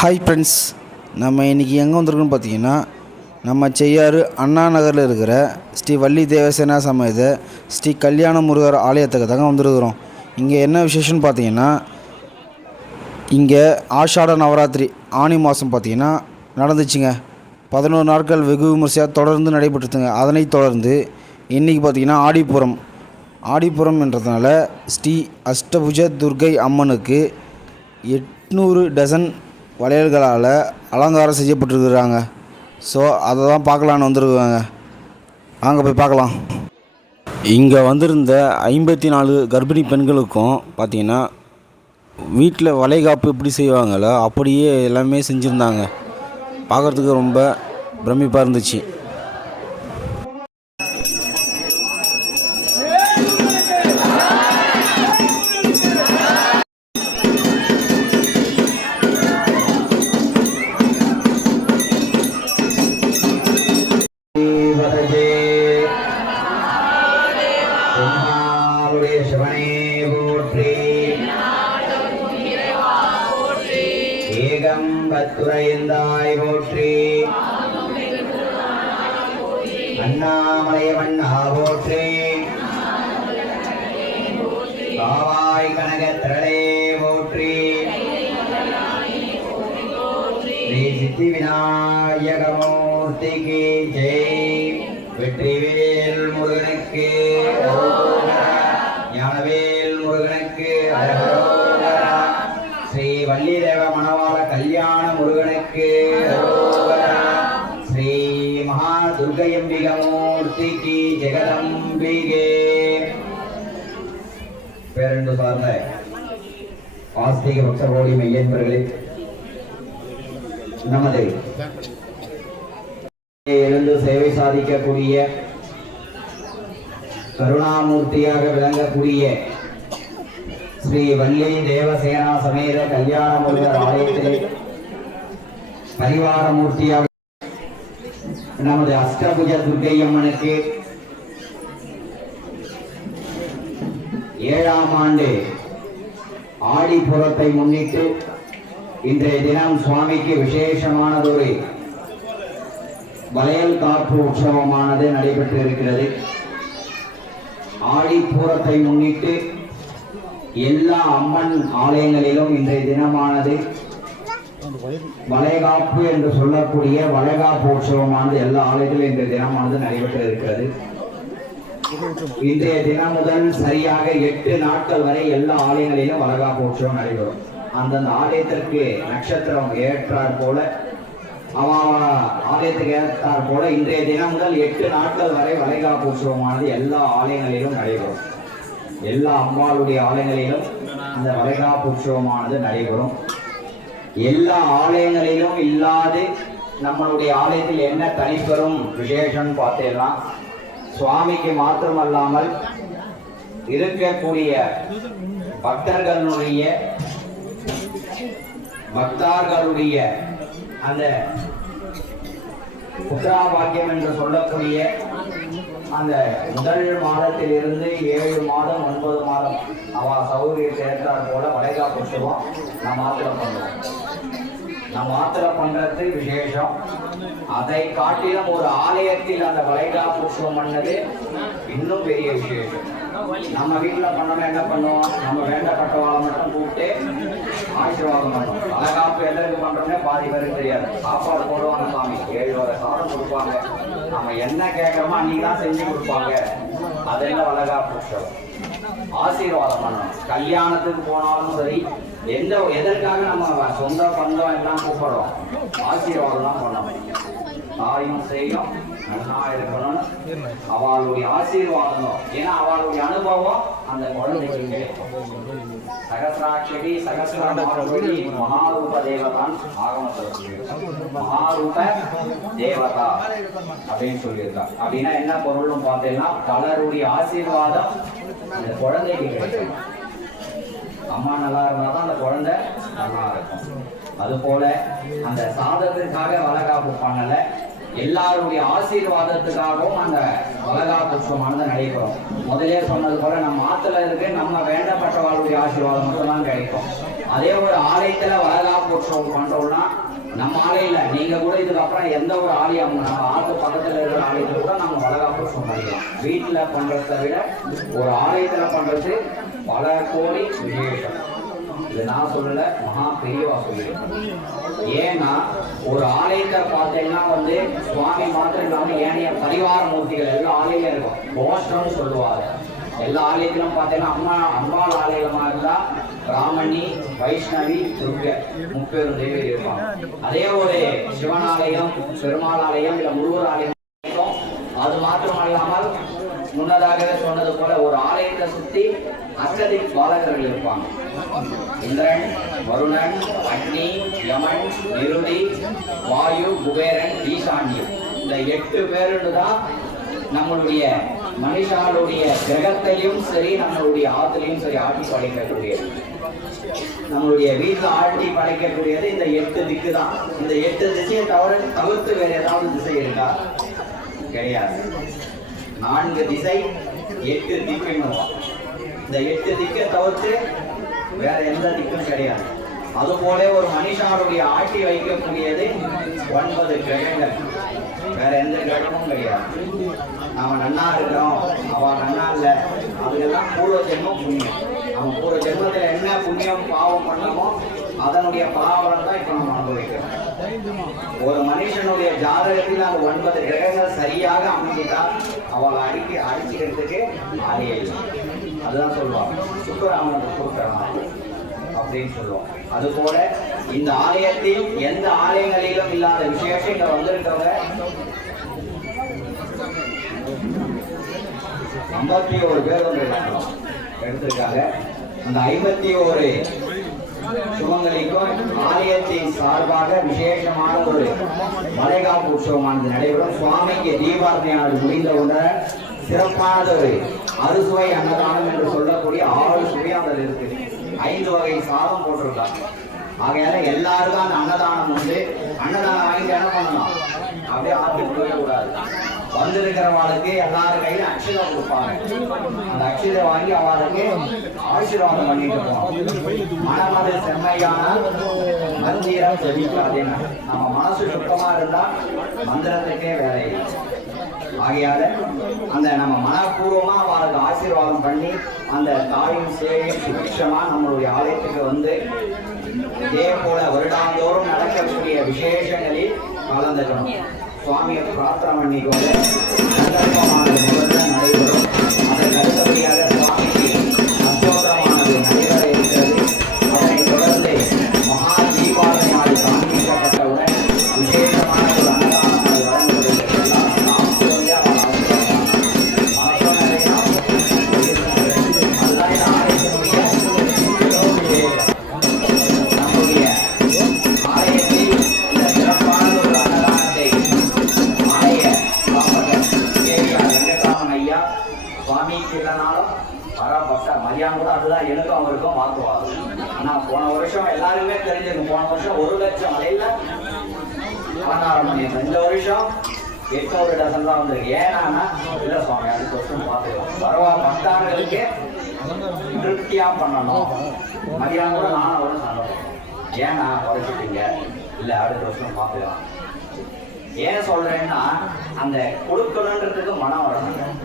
Hi friends நம்ம இன்றைக்கி எங்கே வந்திருக்கோம்னு பார்த்தீங்கன்னா நம்ம செய்யாறு அண்ணா நகரில் இருக்கிற ஸ்ரீ வள்ளி தேவசேனா சமேத ஸ்ரீ கல்யாண முருகர் ஆலயத்துக்கு தாங்க வந்திருக்கிறோம். இங்கே என்ன விசேஷம்னு பார்த்தீங்கன்னா இங்கே ஆஷாட நவராத்திரி ஆனி மாதம் பார்த்தீங்கன்னா நடந்துச்சுங்க. பதினோரு நாட்கள் வெகு விமர்சையாக தொடர்ந்து நடைபெற்றுதுங்க. அதனை தொடர்ந்து இன்றைக்கி பார்த்தீங்கன்னா ஆடிப்புறம் ஆடிப்புறம் என்றதுனால ஸ்ரீ அஷ்டபுஜ துர்க்கை அம்மனுக்கு எட்நூறு டசன் வளையல்களால் அலங்காரம் செய்யப்பட்டிருக்கிறாங்க. ஸோ அதை தான் பார்க்கலான்னு வந்திருக்காங்க. அங்கே போய் பார்க்கலாம். இங்கே வந்திருந்த ஐம்பத்தி நாலு கர்ப்பிணி பெண்களுக்கும் பார்த்திங்கன்னா வீட்டில் வளைகாப்பு எப்படி செய்வாங்களோ அப்படியே எல்லாமே செஞ்சுருந்தாங்க. பார்க்குறதுக்கு ரொம்ப பிரமிப்பாக இருந்துச்சு. வெற்றிவேல் முருகனுக்கு ஞானவேல் முருகனுக்கு ஸ்ரீ வள்ளிதேவ மணவாள கல்யாண முருகனுக்கு ஸ்ரீ மகா துர்கையம்பிகமூர்த்திக்கு ஜெகதம்பிகே. பேரண்டு சார்ந்த ஆஸ்திக பக்தரோடி மையன்பர்களே நமது எழுந்து சேவை சாதிக்கக்கூடிய கருணாமூர்த்தியாக விளங்கக்கூடிய ஸ்ரீ வள்ளி தேவசேனா சமேத கல்யாண முருகர் ஆலயத்திலே பரிவார மூர்த்தியாக நமது அஷ்டபுஜ துர்க்கையம்மனுக்கு ஏழாம் ஆண்டு ஆடிப்புறத்தை முன்னிட்டு இன்றைய தினம் சுவாமிக்கு விசேஷமானதொரு வளையல் காப்பு உற்சவமானது நடைபெற்று இருக்கிறது ஆடிப்பூரத்தை முன்னிட்டு எல்லா அம்மன் ஆலயங்களிலும் இன்றைய தினமானது வளைகாப்பு என்று சொல்லக்கூடிய வளைகாப்பு உற்சவமானது எல்லா ஆலயத்திலும் இன்றைய தினமானது நடைபெற்று இருக்கிறது இன்றைய தினம் முதல் சரியாக எட்டு நாட்கள் வரை எல்லா ஆலயங்களிலும் வளகாப்பு உற்சவம் நடைபெறும். அந்தந்த ஆலயத்திற்கு நட்சத்திரம் ஏற்றாற் போல அவன் ஆலயத்துக்கு ஏற்றார் போல இன்றைய தினம் முதல் எட்டு நாட்கள் வரை வளைகாப்பு உற்சவமானது எல்லா ஆலயங்களிலும் நடைபெறும். எல்லா அம்பாளுடைய ஆலயங்களிலும் அந்த வளைகாப்பு உற்சவமானது நடைபெறும். எல்லா ஆலயங்களிலும் இல்லாது நம்மளுடைய ஆலயத்தில் என்ன தனிப்பெறும் விசேஷம்னு பார்த்தேன்னா சுவாமிக்கு மாத்திரமல்லாமல் இருக்கக்கூடிய பக்தர்களுடைய பக்தார்களுடைய அந்த புத்ரா பாக்கியம் என்று சொல்லக்கூடிய அந்த முதல் மாதத்திலிருந்து ஏழு மாதம் ஒன்பது மாதம் அவ சௌகரியத்தை ஏற்றாற் போல வளைகாப்பு உற்சவம் நான் மாத்திரம் பண்ணுவோம் நான் ஆத்திர பண்றது விசேஷம். அதை காட்டிலும் ஒரு ஆலயத்தில் அந்த வளைகாப்பு உற்சவம் பண்ணது இன்னும் பெரிய விசேஷம். நம்ம வீட்டுல பண்ணோம்னா என்ன பண்ணுவோம்? நம்ம வேண்டப்பட்டவாளை மட்டும் கூப்பிட்டு ஆசீர்வாதம் பண்ணுவோம். காப்பு எதற்கு பண்றோம்னே பாதி பேருக்கு தெரியாது. சாப்பாடு போடுவாங்க சாமி. ஏழு வகை சாதம் கொடுப்பாங்க. நம்ம என்ன கேட்கறோமோ அன்னைக்கு தான் செஞ்சு கொடுப்பாங்க. அதெல்லாம் வளைகாப்பு உற்சவம் ஆசீர்வாதம் பண்ணணும். கல்யாணத்துக்கு போனாலும் சரி எந்த எதற்காக நம்ம சொந்த பந்தம் எல்லாம் கூப்பிடுறோம்? ஆசீர்வாதம் தான் பண்ணணும். தாயும் செய்யும் இருக்கணும் அவளுடைய ஆசீர்வாதம்? ஏன்னா அவளுடைய அனுபவம் அந்த குழந்தைக்கு கிடைக்கும். சகசிராட்சரி சகசிரமாட்சரி மகாரூப தேவதான் ஆகமத்தில் மகாரூப தேவதா அப்படின்னு சொல்லியிருக்காங்க அப்படின்னா என்ன பொருள்னு பார்த்தீங்கன்னா பலருடைய ஆசீர்வாதம் அந்த குழந்தைக்கு கிடைக்கும். அம்மா நல்லா இருந்தா தான் அந்த குழந்தை நல்லா இருக்கும். அது போல அந்த சாதத்திற்காக வளகாப்பு பண்ணல. எல்லாருடைய ஆசீர்வாதத்துக்காகவும் அந்த வளகாப்பு புஷ்பமானது நடைபெறும் முதலே சொன்னது போல நம்ம ஆத்துல இருக்கு நம்ம வேண்டப்பட்டவர்களுடைய ஆசீர்வாதம் மட்டும்தான் கிடைக்கும். அதே ஒரு ஆலயத்துல வளகாப்பு புஷ்பம் பண்றோம்னா நம்ம ஆலையில நீங்க கூட இதுக்கப்புறம் எந்த ஒரு ஆலயம் நம்ம ஆத்து பக்கத்துல இருக்கிற ஆலயத்துல கூட நம்ம வளகாப்பு புஷ்பம் பண்ணிக்கலாம். வீட்டுல பண்றதை விட ஒரு ஆலயத்துல பண்றது பல கோடி விசேஷம். இது நான் சொல்லல மகா பெரியவா சொல்லிடுறேன் ஏன்னா ஒரு ஆலயத்தை பார்த்தீங்கன்னா வந்து சுவாமி மாத்திரம் இல்லாமல் ஏனைய பரிவார மூர்த்திகள் எல்லா ஆலயம் இருக்கும். கோஷ்டம்னு சொல்லுவாங்க. எல்லா ஆலயத்திலும் பார்த்தீங்கன்னா அம்மா அம்பாள் ஆலயமா இருந்தா ராமணி வைஷ்ணவி துர்க முப்பெரும் தேவி இருப்பாங்க. அதே ஒரு சிவன் ஆலயம் பெருமாள் ஆலயம் இல்லை முருகர் ஆலயம் இருக்கும். அது மாத்திரம் அல்லாமல் முன்னதாகவே சொன்னது போல ஒரு ஆலயத்தை சுத்தி அஷ்டதிக் பாலகர்கள் இருப்பாங்க. இந்திரன் வருணன் அக்னி யமன் நிருதி வாயு குபேரன் ஈசான்யம் இந்த எட்டு பேருன்னு தான் நம்மளுடைய மனுஷாளுடைய கிரகத்தையும் சரி நம்மளுடைய ஆத்துலையும் சரி ஆட்டி படைக்கக்கூடியது. நம்மளுடைய வீட்டில் ஆட்டி படைக்கக்கூடியது இந்த எட்டு திக்கு தான். இந்த எட்டு திசையை தவிர தவிர்த்து வேற ஏதாவது திசை இருக்கா? கிடையாது. நான்கு திசை எட்டு திக்குன்னு. இந்த எட்டு திக்கை தவிர்த்து வேற எந்த திக்கும் கிடையாது. அதுபோல ஒரு மனுஷனுடைய ஆட்டி வைக்கக்கூடியது ஒன்பது கிரகங்கள். வேற எந்த கிரகமும் கிடையாது. நாம நன்னா இருக்கிறோம். அவன் நன்னா இல்ல. அதுக்கெல்லாம் பூர்வ ஜென்மம் புண்ணியம். அவன் பூர்வ ஜென்மத்துல என்ன புண்ணியம் பாவம் பண்ணமோ அதனுடைய பலாபலம் தான் இப்ப நம்ம அனுபவிக்கிறோம். ஒரு மனுஷனுடைய ஜாதகத்தில் அந்த ஒன்பது கிரகங்கள் சரியாக அமைஞ்சிட்டால் அவளை அடிக்க அடிச்சுக்கிறதுக்கு ஆலையே அதுதான் சொல்லுவாங்க. சுக்கராமனுக்கு கொடுக்குறாங்க அப்படின்னு சொல்லுவோம் அதுபோல இந்த ஆலயத்தில் எந்த ஆலயங்களிலும் இல்லாத விசேஷம் இங்க வந்திருக்கவங்க ஐம்பத்தி ஒரு பேர் வந்து எடுத்திருக்காங்க. அந்த ஐம்பத்தி ஒரு சுமங்கலிக்கும் ஆலயத்தின் சார்பாக விசேஷமான ஒரு மலைகாப்பு உற்சவமானது நடைபெறும். சுவாமிக்கு தீபாரணையானது முடிந்தவுடன் சிறப்பானது ஒரு அறுசுவை அன்னதானம் என்று சொல்லக்கூடிய ஆறு சுவை அதில் இருக்கு. ஐந்து வகை சாதம் போட்டிருக்காங்க. ஆகையால எல்லாருக்கும் அந்த அன்னதானம் வந்து அன்னதானம் வாங்கிட்டு என்ன பண்ணலாம் அப்படியே ஆற்றுக்கு போயிடக்கூடாது வந்திருக்கிறவாளுக்கு எல்லாரும் கையில அக்ஷதம் கொடுப்பாங்க. அந்த அக்ஷதை வாங்கி அவளுக்கு ஆசீர்வாதம் பண்ணிட்டு போகணும் மனமது செம்மையான மந்திரம் ஜபிக்காதேன்னு நம்ம மனசு சுத்தமா இருந்தா மந்திரத்துக்கே வேலை. இல்லை ஆகையால அந்த நம்ம மனப்பூர்வமா அவளுக்கு ஆசீர்வாதம் பண்ணி அந்த தாயின் சேவையும் சுபிக்ஷமா நம்மளுடைய ஆலயத்துக்கு வந்து இதே போல வருடாந்தோறும் நடக்கக்கூடிய விசேஷங்களில் கலந்துக்கணும். சுவாமியை பிரார்த்தனை பண்ணிக்கோங்க. சந்தர்ப்பமானது ஏன் சொல்றேன்னா அந்த கொடுக்கணுன்றதுக்கு மனம் வரணும்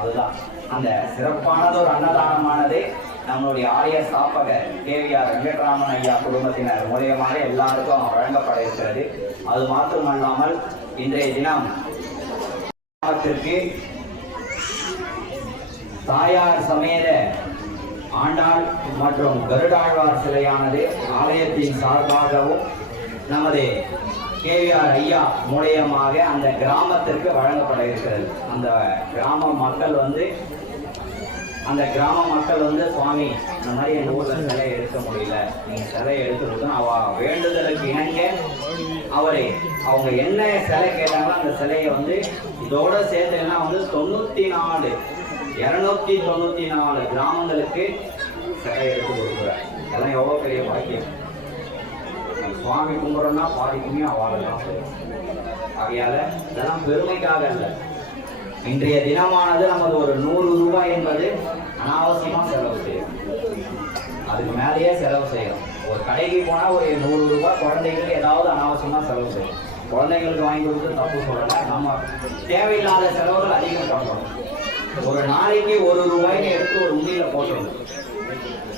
அதுதான். அந்த சிறப்பானது ஒரு அன்னதானமானது நம்மளுடைய ஆலய ஸ்தாபக கேவிஆர் வெங்கட்ராமன் ஐயா குடும்பத்தினர் மூலியமாக எல்லாருக்கும் வழங்கப்பட இருக்கிறது. அது மாத்திரமல்லாமல் இன்றைய தினம் கிராமத்திற்கு தாயார் சமேத ஆண்டாள் மற்றும் கருடாழ்வார் சிலையானது ஆலயத்தின் சார்பாகவும் நமது கேவிஆர் ஐயா மூலியமாக அந்த கிராமத்திற்கு வழங்கப்பட இருக்கிறது. அந்த கிராம மக்கள் வந்து அந்த கிராம மக்கள் வந்து சுவாமி இந்த மாதிரி எங்கள் ஊரில் சிலை எடுக்க முடியல. நீங்கள் சிலை எடுக்கிறது அவ வேண்டுதலுக்கு இணங்க அவரை அவங்க என்ன சிலை கேட்டாங்களோ அந்த சிலையை வந்து இதோட சேர்த்துன்னா வந்து தொண்ணூற்றி நாலு இரநூத்தி தொண்ணூற்றி நாலு கிராமங்களுக்கு சிலை எடுத்து கொடுக்குறார். அதெல்லாம் எவ்வளோ பெரிய பாக்கியம். சுவாமி கும்பிட்றோம்னா பாதி புண்ணியம் வாழலாம் ஆகையால இதெல்லாம் பெருமைக்காக அல்ல. இன்றைய தினமானது நமது ஒரு நூறு ரூபாய் என்பது அனாவசியமாக செலவு செய்யும் அதுக்கு மேலேயே செலவு செய்யும் ஒரு கடைக்கு போனால் ஒரு நூறு ரூபாய் குழந்தைகளுக்கு ஏதாவது அனாவசியமாக செலவு செய்யும் குழந்தைங்களுக்கு வாங்கி கொடுத்து தப்பு சொல்லலை. நம்ம தேவையில்லாத செலவுகள் அதிகம் பண்ணுறோம் ஒரு நாளைக்கு ஒரு ரூபாய்க்கு எடுத்து ஒரு உண்டியில் போட்டுருணும்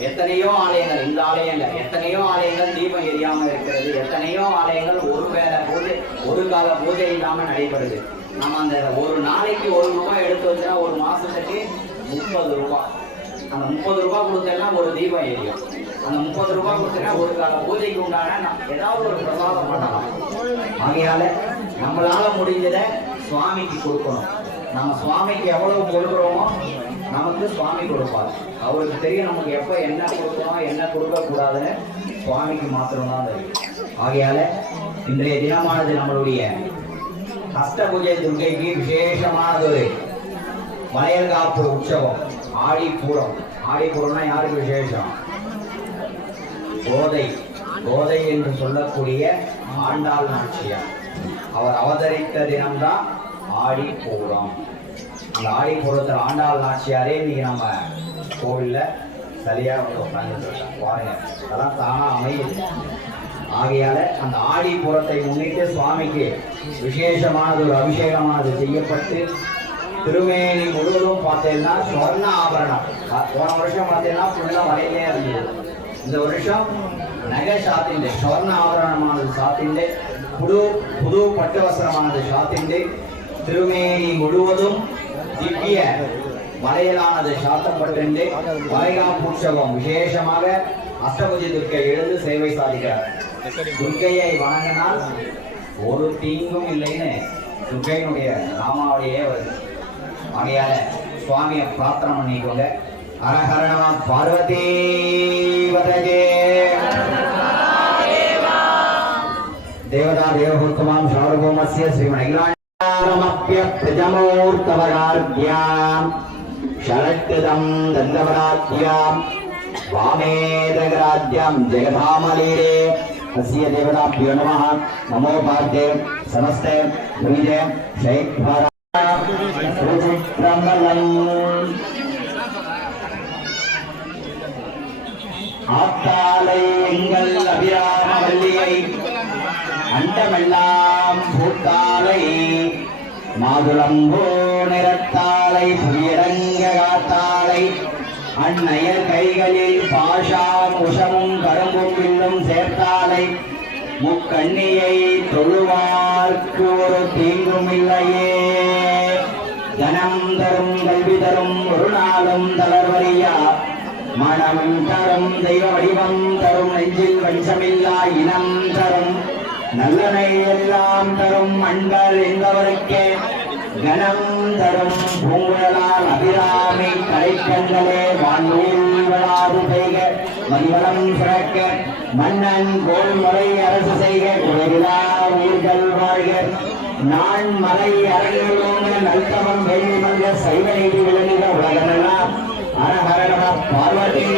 எத்தனையோ ஆலயங்கள் இந்த ஆலயம் எத்தனையோ ஆலயங்கள் தீபம் எரியாமல் இருக்கிறது. எத்தனையோ ஆலயங்கள் ஒரு வேளை பூஜை ஒரு கால பூஜை இல்லாமல் நடைபெறுது. நம்ம அந்த ஒரு நாளைக்கு ஒரு ரூபாய் எடுத்து வச்சா ஒரு மாசத்துக்கு முப்பது ரூபாய் அந்த முப்பது ரூபாய் கொடுத்தேன்னா ஒரு தீபம் எரியும். அந்த முப்பது ரூபாய் கொடுத்தேன்னா ஒரு கால பூஜைக்கு உண்டான நம்ம ஏதாவது ஒரு பிரசாதம் பண்ணலாம். ஆகையால நம்மளால முடிஞ்சதை சுவாமிக்கு கொடுக்கணும். நம்ம சுவாமிக்கு எவ்வளவு கொடுக்குறோமோ நமக்கு சுவாமி கொடுப்பார். அவருக்கு தெரியும் நமக்கு எப்போ என்ன கொடுக்கணும் என்ன கொடுக்க கூடாதுன்னு சுவாமிக்கு மாத்திரம்தான் தெரியும். ஆகையால இன்றைய தினமானது நம்மளுடைய அஷ்டபூஜை துர்க்கைக்கு விசேஷமானது வளையல் காப்பு உற்சவம் ஆடி பூரம் ஆடி பூரம்னா யாருக்கு விசேஷம்? கோதை. கோதை என்று சொல்லக்கூடிய ஆண்டாள் நாச்சியார். அவர் அவதரித்த தினம்தான் ஆடி பூரம் அந்த ஆடி ஆண்டாள் நாச்சியாரே இன்னைக்கு நம்ம கோவிலில் சரியாக வந்து உட்கார்ந்துட்டு பாருங்க அதெல்லாம் தானாக அமையுது. ஆகையால அந்த ஆடி முன்னிட்டு சுவாமிக்கு விசேஷமானது ஒரு அபிஷேகமானது செய்யப்பட்டு திருமேனி முழுவதும் பார்த்தீங்கன்னா சொர்ண ஆபரணம். போன வருஷம் பார்த்தீங்கன்னா ஃபுல்லாக வரையிலே இருந்தது. இந்த வருஷம் நகை சாத்திண்டு சொர்ண ஆபரணமானது சாத்திண்டு புது புது பட்டு வசரமானது சாத்திண்டு திருமேனி முழுவதும் திவ்ய வளையலானது சாத்தப்பட்டிருந்து வளைகாப்பு உற்சவம் விசேஷமாக அஷ்டபுஜி துர்க்கை எழுந்து சேவை சாதிக்கிறார். துர்க்கையை வணங்கினால் ஒரு தீங்கும் இல்லைன்னு துர்க்கையினுடைய ராமாவளியே வருது. ஆகையால சுவாமியை பிரார்த்தனை பண்ணிக்கோங்க. ஹரஹர நம பார்வதி வதஜே. தேவதா தேவஹூர்த்தமாம் சார்வபௌமஸ்ய ஸ்ரீமணிகளாமப்பியப்ரஜமூர்த்தவரார்த்தியாம் ஷரட்கிருதம் தந்தவராத்யாம் வாமேதகராத்யாம் ஜெகதாமலீலே अस्य देवताभ्यो नमः नमो पार्थे समस्ते भुविजे शैद्वारा ஆத்தாலை எங்கள் அபிராம வல்லியை அண்டமெல்லாம் பூத்தாலை மாதுளம்போ நிறத்தாலை புயரங்க காத்தாலை அந்நயர் கைகளில் பாஷாம் உஷமும் கரும்பும் வில்லும் சேர்த்தாலை முக்கண்ணியை தொழுவார்க்கு ஒரு தீங்கும் இல்லையே. தனம் தரும் கல்வி தரும் ஒரு நாளும் தளர்வரியா மனம் தரும் தெய்வ வடிவம் தரும் நெஞ்சில் வஞ்சமில்லா இனம் தரும் நல்லனை எல்லாம் தரும் அன்பர் என்பவருக்கே கணம் தரும் பூங்குழலால் அபிராமி கலைக்கண்களே வான்வெளியில் விழாது பெய்க மதிவளம் சிறக்க மன்னன் கோள்மலை அரசு செய்க குறைவிலா உயிர்கள் வாழ்க. நான் மலை அரங்கோங்க நல்தவம் வெள்ளி சைவ நீதி விளங்குக உலகமெல்லாம் அரஹரண பார்வதி.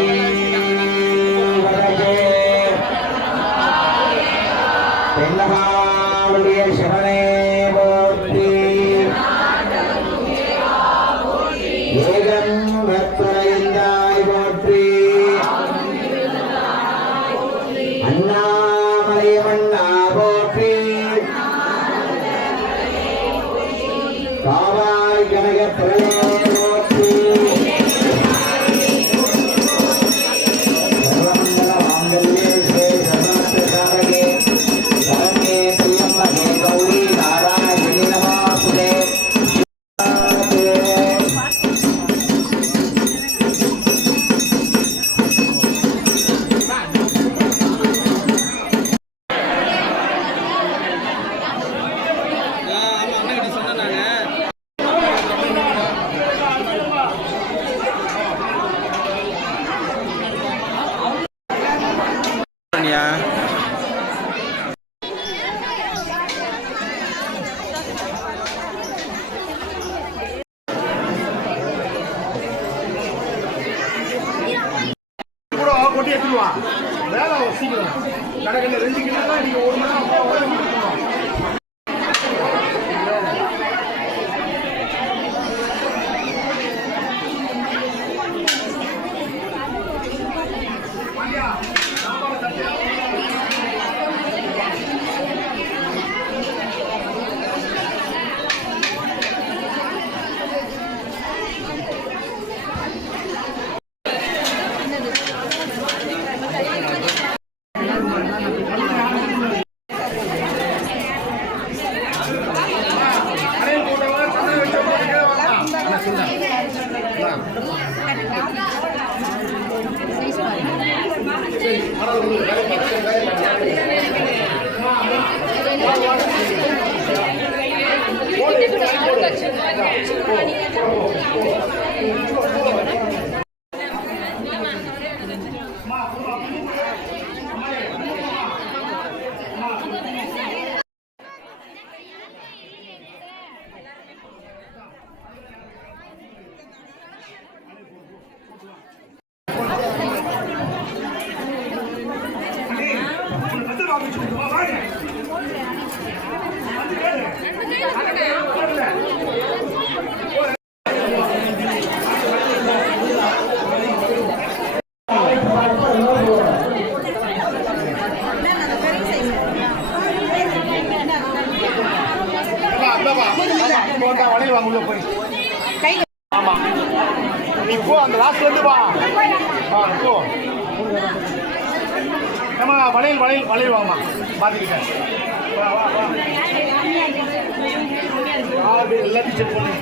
வளையல் வளைவாமா வளையல் எல்லாத்தையும் செக் பண்ணி.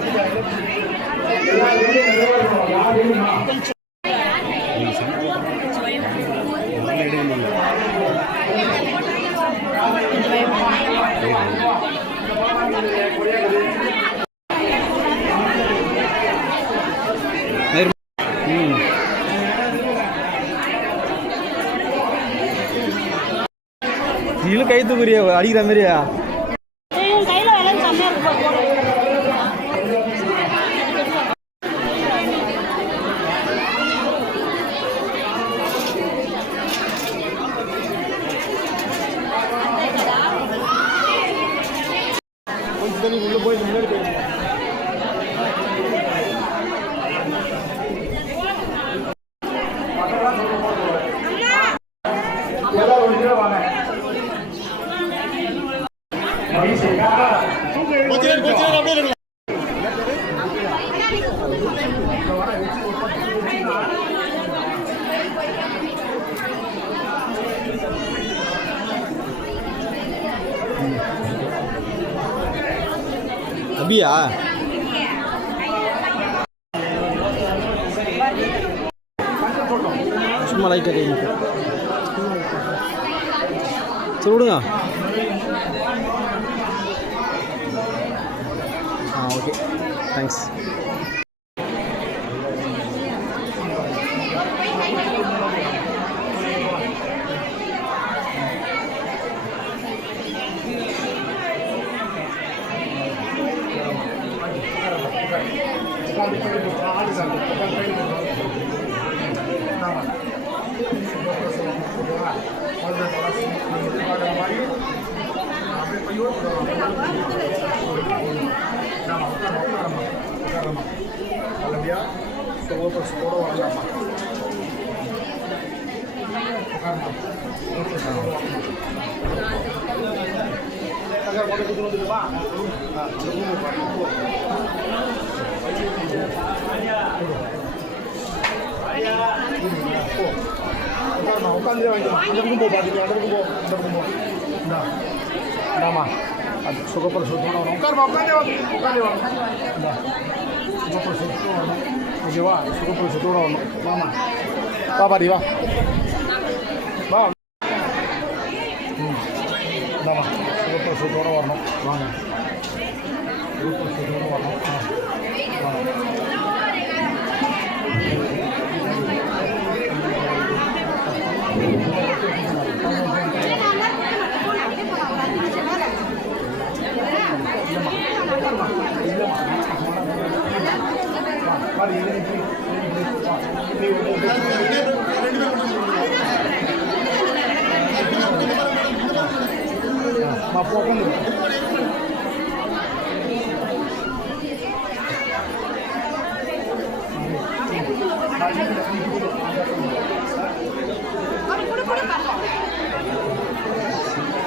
தூக்குறிய அடிக்கிற மாதிரியா அபியா? சும்மா லைட்டாக கை சரி விடுங்க. ஆ okay thanks உட்காந்து வாங்கி அந்த பக்கம் போ பாத்துக்க அந்த பக்கம் போ அந்த பக்கம் போ இந்தா இந்தாம்மா அது சுகப்பிர சுத்தமான வரும் உட்காருமா உட்காந்தே வாங்க உட்காந்தே வாங்க இந்தா சுகப்பிர சுத்தம் வரணும் ஓகேவா சுகப்பிர சுத்தோட வரணும் வாமா வா பாரி வா வா ம் இந்தாம்மா சுகப்பிர சுத்தோட வரணும் வாங்க சுகப்பிர சுத்தோட வரணும் ஆ வாங்க Pari ma foi com ele.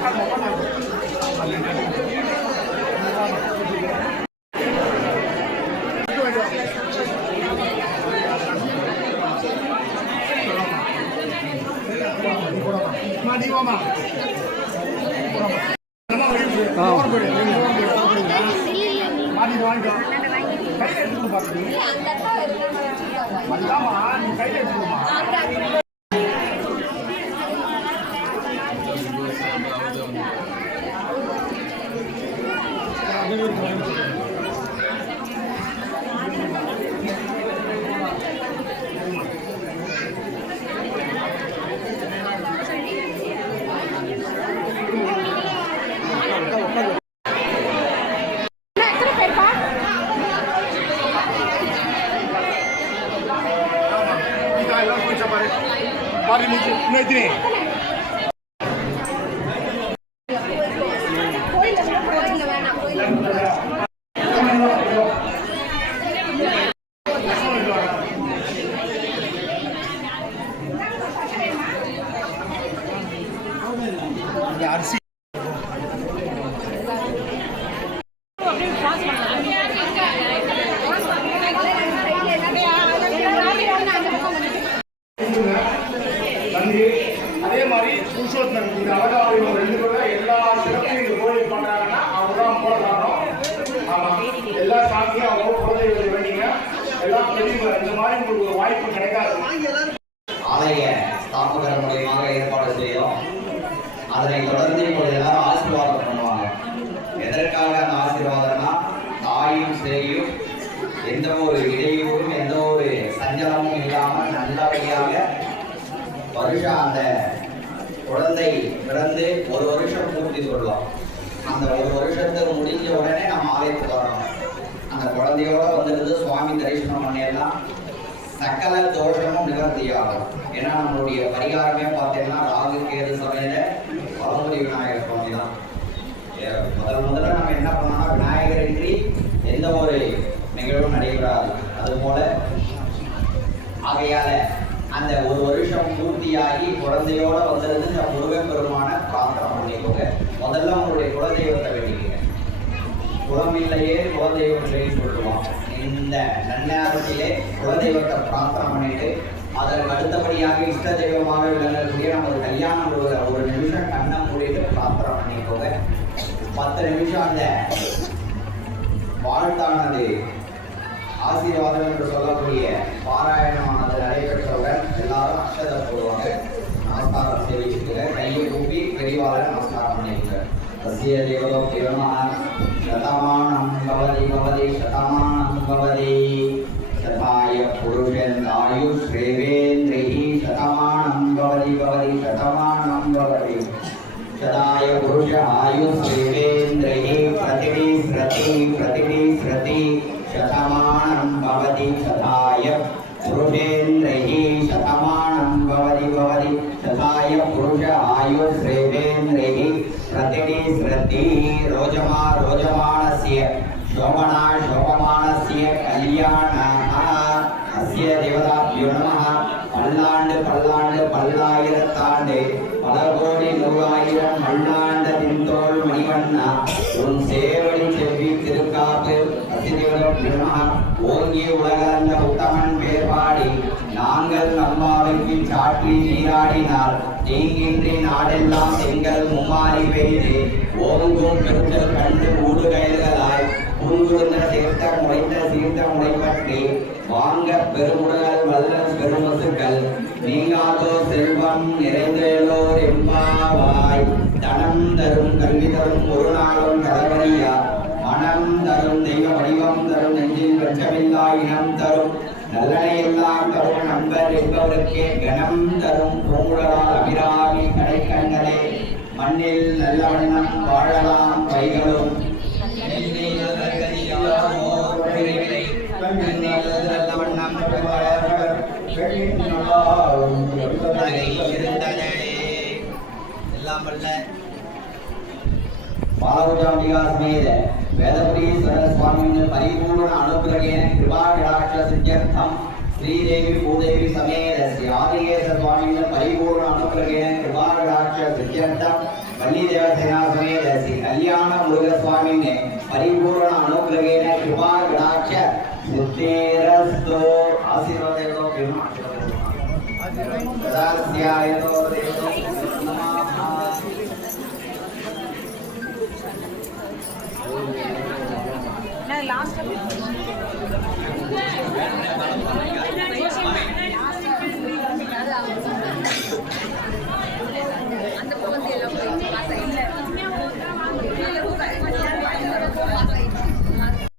Vamos, vamos. பாரு நீ இன்னும் அரிசி அப்படியே பாஸ் நன்றி அதே மாதிரி புருஷோத்தன் இந்த அழகாவை இவங்க ரெண்டு பேரும் எல்லா சிறப்பையும் இந்த கோயில் பண்றாங்கன்னா அவங்க தான் மூல காரணம் ஆமா எல்லா சாமியும் அவங்க வேண்டிங்க எல்லாம் பெரியவங்க இந்த மாதிரி உங்களுக்கு ஒரு வாய்ப்பு கிடைக்காது. ஆலய ஸ்தாபகர் மூலியமாக ஏற்பாடு செய்தோம் அதனை தொடர்ந்து இப்பொழுது எல்லாரும் ஆசீர்வாதம் பண்ணுவாங்க. எதற்காக அந்த ஆசீர்வாதம்னா தாயும் சேயும் எந்த ஒரு இடையூறும் எந்த ஒரு சஞ்சலமும் இல்லாமல் நல்லபடியாக வருஷம் அந்த குழந்தை பிறந்து ஒரு வருஷம் பூர்த்தி சொல்லுவோம் அந்த ஒரு வருஷத்தை முடிஞ்ச உடனே நம்ம ஆலயத்துக்கு வரணும். அந்த குழந்தையோட வந்திருந்து சுவாமி தரிசனம் பண்ணிடலாம். சக்கல தோஷமும் நிவர்த்தியாகும். ஏன்னா நம்மளுடைய பரிகாரமே பார்த்தீங்கன்னா ராகு கேது சமையல வளமுடி விநாயகர் சுவாமி தான். முதல் முதல்ல நம்ம என்ன பண்ணோம்னா விநாயகரின்றி எந்த ஒரு நிகழ்வும் நடைபெறாது. அதுபோல ஆகையால அந்த ஒரு வருஷம் பூர்த்தியாகி குழந்தையோட வந்திருந்து இந்த முருகன் பெருமான பிரார்த்தனை பண்ணிக்கோங்க. முதல்ல உங்களுடைய குலதெய்வத்தை வேண்டிக்கோங்க. குலம் இல்லையே குலதெய்வம் சொல்லுவோம் இந்த நன்னாரத்திலே குலதெய்வத்தை பிரார்த்தனை பண்ணிட்டு அதற்கு அடுத்தபடியாக இஷ்ட தெய்வமாக விளங்கக்கூடிய நமது கல்யாணம் ஒரு ஒரு நிமிஷம் கண்ணை மூடிட்டு பிரார்த்தனை பண்ணிக்கோங்க. பத்து நிமிஷம் அந்த வாழ்த்தானது ஆசீர்வாதம் என்று சொல்லக்கூடிய பாராயணமானது நடைபெற்றவுடன் எல்லாரும் அக்ஷதை போடுவாங்க. நமஸ்காரம் தெரிவிச்சுக்கங்க கையை கூப்பி பெரியவாளர் நமஸ்காரம் तस्य देवलोके नमः शतमानं भवति भवति शतमानं भवति शताय पुरुषेन्द्रायुः श्रेवेन्द्र रोजमाणस्य शोभना शोभमानस्य कल्याणः अस्य देवताभ्यो नमः பல்லாண்டு பல்லாண்டு பல்லாயிரத்தாண்டு பல கோடி நூறாயிரம் மல்லாண்ட தின்தோள் மணிவண்ணா உன் சேவடி செவ்வி திருக்காப்பு அசிதேவரம் பிரம்மா ஓங்கி உலகந்த உத்தமன் பேர் பாடி நாங்கள் நம்மாவைக்கு சாற்றி நீராடினால் தீங்கின்றி நாடெல்லாம் செங்கல் மும்மாறி பெய்து ஓங்கும் பெருத்தல் கண்டு ஊடு பெருமுடல் மதுரம் பெருமசுக்கள் நீங்காதோ செல்வம் நிறைந்தேலோர் எம்பாவாய். தனம் தரும் கல்வி தரும் ஒரு நாளும் கடவரியா மனம் தரும் தெய்வ வடிவம் தரும் நெஞ்சில் வெச்சமில்லா இனம் தரும். நல்லனை எல்லாம் தரும் நண்பர் என்பவருக்கே கணம் உலகை இருந்ததே எல்லாம் வல்ல. பாலகுஜாம்பிகா சமேத வேதபுரீஸ்வர பரிபூர்ண அனுகிரகேன கிருபா விராட்ச ஸ்ரீதேவி பூதேவி சமேத ஆதிகேச சுவாமியின் பரிபூர்ண அனுகிரகேன கிருபா வள்ளி தேவசேனா கல்யாண முருக சுவாமியின் பரிபூர்ண அனுகிரகேன சித்தேரஸ்தோ. ஆசீர்வாதம் ததாஸ்யாயதோ தேவதோ நமः லாஸ்ட்